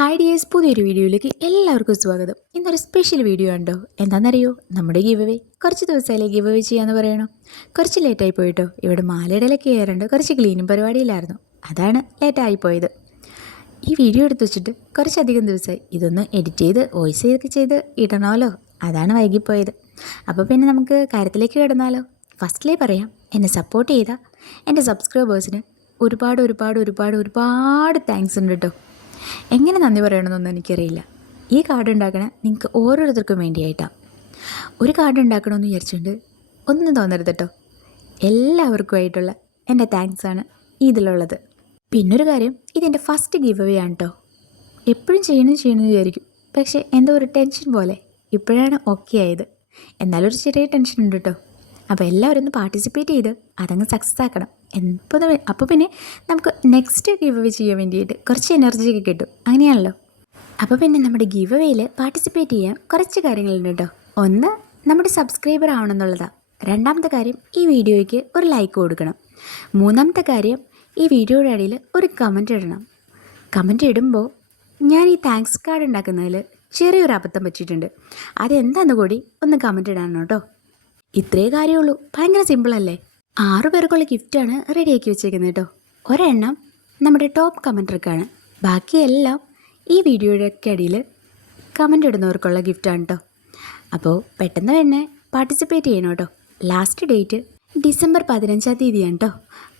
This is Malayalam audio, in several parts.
ഹായ് ഡിയേഴ്സ്, പുതിയൊരു വീഡിയോയിലേക്ക് എല്ലാവർക്കും സ്വാഗതം. ഇന്നൊരു സ്പെഷ്യൽ വീഡിയോ ഉണ്ടോ? എന്താണെന്നറിയോ? നമ്മുടെ ഗിവ് അവേ കുറച്ച് ദിവസമായില്ലേ ഗിവ് അവേ ചെയ്യാമെന്ന് പറയണോ. കുറച്ച് ലേറ്റായി പോയിട്ടോ. ഇവിടെ മാലയിടലൊക്കെ ചെയ്യാറുണ്ട്, കുറച്ച് ക്ലീനിങ് പരിപാടിയിലായിരുന്നു, അതാണ് ലേറ്റായി പോയത്. ഈ വീഡിയോ എടുത്ത് വെച്ചിട്ട് കുറച്ചധികം ദിവസമായി. ഇതൊന്ന് എഡിറ്റ് ചെയ്ത് വോയിസ് ചെയ്ത് ഇടണമല്ലോ, അതാണ് വൈകിപ്പോയത്. അപ്പോൾ പിന്നെ നമുക്ക് കാര്യത്തിലേക്ക് കിടന്നാലോ. ഫസ്റ്റിലേ പറയാം, എന്നെ സപ്പോർട്ട് ചെയ്ത എൻ്റെ സബ്സ്ക്രൈബേഴ്സിന് ഒരുപാട് താങ്ക്സ് ഉണ്ട് കേട്ടോ. എങ്ങനെ നന്ദി പറയണമെന്നൊന്നും എനിക്കറിയില്ല. ഈ കാർഡ് ഉണ്ടാക്കണ നിങ്ങൾക്ക് ഓരോരുത്തർക്കും വേണ്ടിയായിട്ടാണ്. ഒരു കാർഡ് ഉണ്ടാക്കണമെന്ന് വിചാരിച്ചുകൊണ്ട് ഒന്നും തോന്നരുത് കേട്ടോ. എല്ലാവർക്കുമായിട്ടുള്ള എൻ്റെ താങ്ക്സാണ് ഇതിലുള്ളത്. പിന്നൊരു കാര്യം, ഇതെൻ്റെ ഫസ്റ്റ് ഗിവ് അവേ ആണ് കേട്ടോ. എപ്പോഴും ചെയ്യണമെന്ന് വിചാരിക്കും, പക്ഷേ എന്തോ ഒരു ടെൻഷൻ പോലെ ഇപ്പോഴാണ് ഓക്കെ ആയത്. എന്നാലും ഒരു ചെറിയ ടെൻഷൻ ഉണ്ട് കേട്ടോ. അപ്പോൾ എല്ലാവരും ഒന്ന് പാർട്ടിസിപ്പേറ്റ് ചെയ്ത് അതങ്ങ് സക്സസ് ആക്കണം. അപ്പോൾ പിന്നെ നമുക്ക് നെക്സ്റ്റ് ഗിവ് അവേ ചെയ്യാൻ വേണ്ടിയിട്ട് കുറച്ച് എനർജിയൊക്കെ കിട്ടും, അങ്ങനെയാണല്ലോ. അപ്പോൾ പിന്നെ നമ്മുടെ ഗിവ് അവേയിൽ പാർട്ടിസിപ്പേറ്റ് ചെയ്യാൻ കുറച്ച് കാര്യങ്ങളുണ്ട് കേട്ടോ. ഒന്ന്, നമ്മുടെ സബ്സ്ക്രൈബർ ആവണമെന്നുള്ളതാണ്. രണ്ടാമത്തെ കാര്യം, ഈ വീഡിയോയ്ക്ക് ഒരു ലൈക്ക് കൊടുക്കണം. മൂന്നാമത്തെ കാര്യം, ഈ വീഡിയോയുടെ ഇടയിൽ ഒരു കമൻറ്റ് ഇടണം. കമൻറ്റ് ഇടുമ്പോൾ ഞാൻ ഈ താങ്ക്സ് കാർഡ് ഉണ്ടാക്കുന്നതിൽ ചെറിയൊരു അബദ്ധം പറ്റിയിട്ടുണ്ട്, അതെന്താണെന്ന് കൂടി ഒന്ന് കമൻറ്റ് ഇടാനോ കേട്ടോ. ഇത്രേ കാര്യമുള്ളൂ, ഭയങ്കര സിമ്പിളല്ലേ. 6 പേർക്കുള്ള ഗിഫ്റ്റാണ് റെഡിയാക്കി വെച്ചേക്കുന്നത് കേട്ടോ. ഒരെണ്ണം നമ്മുടെ ടോപ്പ് കമൻറ്റർക്കാണ്, ബാക്കിയെല്ലാം ഈ വീഡിയോയുടെ ഇടയിൽ കമൻ്റ് ഇടുന്നവർക്കുള്ള ഗിഫ്റ്റാണ് കേട്ടോ. അപ്പോൾ പെട്ടെന്ന് തന്നെ പാർട്ടിസിപ്പേറ്റ് ചെയ്യണം കേട്ടോ. ലാസ്റ്റ് ഡേറ്റ് ഡിസംബർ 15-ാം തീയതിയാണ് കേട്ടോ.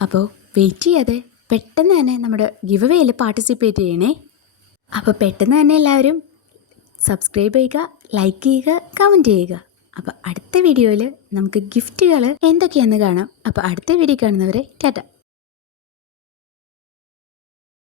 അപ്പോൾ വെയിറ്റ് ചെയ്യാതെ പെട്ടെന്ന് തന്നെ നമ്മുടെ ഗിവ് അവേയിൽ പാർട്ടിസിപ്പേറ്റ് ചെയ്യണേ. അപ്പോൾ പെട്ടെന്ന് തന്നെ എല്ലാവരും സബ്സ്ക്രൈബ് ചെയ്യുക, ലൈക്ക് ചെയ്യുക, കമൻറ്റ് ചെയ്യുക. അപ്പോൾ അടുത്ത വീഡിയോയിൽ നമുക്ക് ഗിഫ്റ്റുകൾ എന്തൊക്കെയാണെന്ന് കാണാം. അപ്പോൾ അടുത്ത വീഡിയോ കാണുന്നവരെ ടാറ്റ.